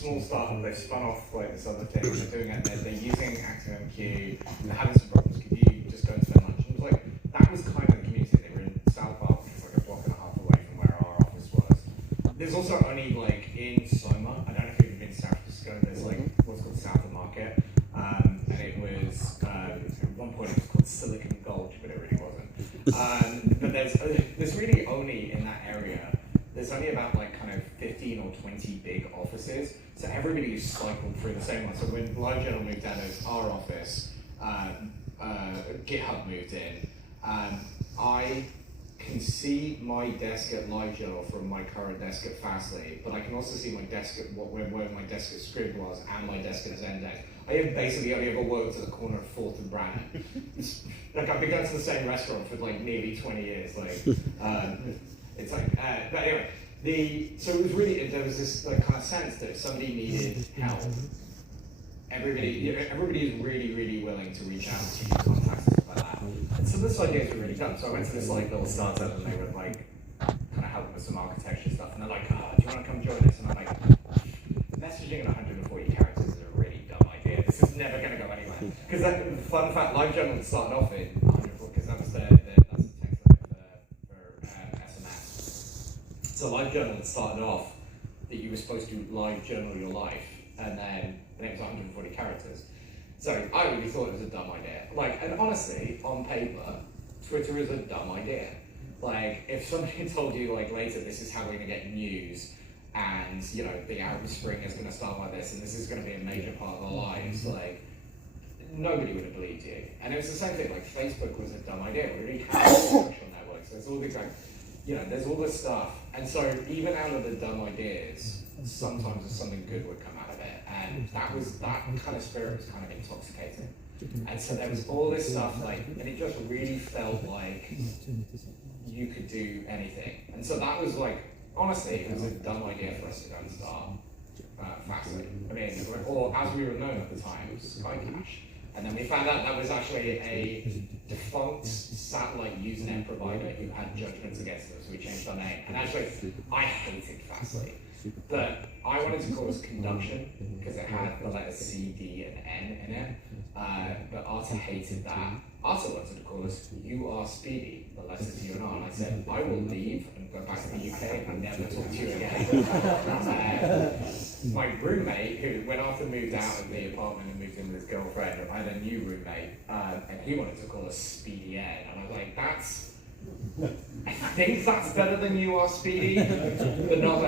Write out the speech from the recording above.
small startup. They've spun off like this other thing. They're doing it. They're using ActiveMQ. They're having some problems. Could you just go and spend lunch? And it was like that was kind of the community. They were in South Park, which is like a block and a half away from where our office was. There's also only like in Soma. I don't know if you've been to San Francisco. There's like what's called South of Market, and it was at one point it was called Silicon Gulch, but it really wasn't. But there's really only in that area. There's only about like kind of 15 or 20 big offices, so everybody is cycled through the same one. So when LiveJournal moved out of our office, GitHub moved in. I can see my desk at LiveJournal from my current desk at Fastly, but I can also see my desk at where my desk at Scrib was and my desk at Zendesk. I have basically only ever worked at the corner of 4th and Brannan. Like I've been going to the same restaurant for like nearly 20 years. Like. It's like, but anyway, so it was really, there was this like kind of sense that if somebody needed help, everybody is really, really willing to reach out to you, contacts and stuff like that. And so this idea was really done. So I went to this like little startup and they were like, kind of helping with some architecture stuff. And they're like, oh, do you want to come join us? And I'm like, messaging in 140 characters is a really dumb idea. This is never going to go anywhere. Because the fun fact, LiveJournal started off in 140, because that was that's the text limit for SMS. So LiveJournal started off that you were supposed to live journal your life, and then it was 140 characters. So I really thought it was a dumb idea. Like, and honestly, on paper, Twitter is a dumb idea. Like, if somebody told you like later, this is how we're gonna get news, and you know, the Arab Spring is gonna start like this, and this is gonna be a major part of our lives, like, nobody would have believed you. And it was the same thing. Like, Facebook was a dumb idea. We really had social networks. There's all these like, you know, there's all this stuff. And so even out of the dumb ideas, sometimes something good would come out of it. And that kind of spirit was kind of intoxicating. And so there was all this stuff, like, and it just really felt like you could do anything. And so that was like, honestly, it was a dumb idea for us to go and start Fastly. I mean, or as we were known at the time, it was Skycache. And then we found out that was actually a defunct satellite Usenet provider who had judgments against us, so we changed our name. And actually, I hated Fastly. But I wanted to call us Conduction, because it had the letters C, D, and N in it. But Arta hated that. Arta wanted to call us You Are Speedy, the letters U and R. And I said, I will leave and go back to the UK and never talk to you again. My roommate, who, when Arthur moved out of the apartment and moved in with his girlfriend, I had a new roommate, and he wanted to call us Speedy Ed. And I was like, I think that's better than You Are Speedy, but not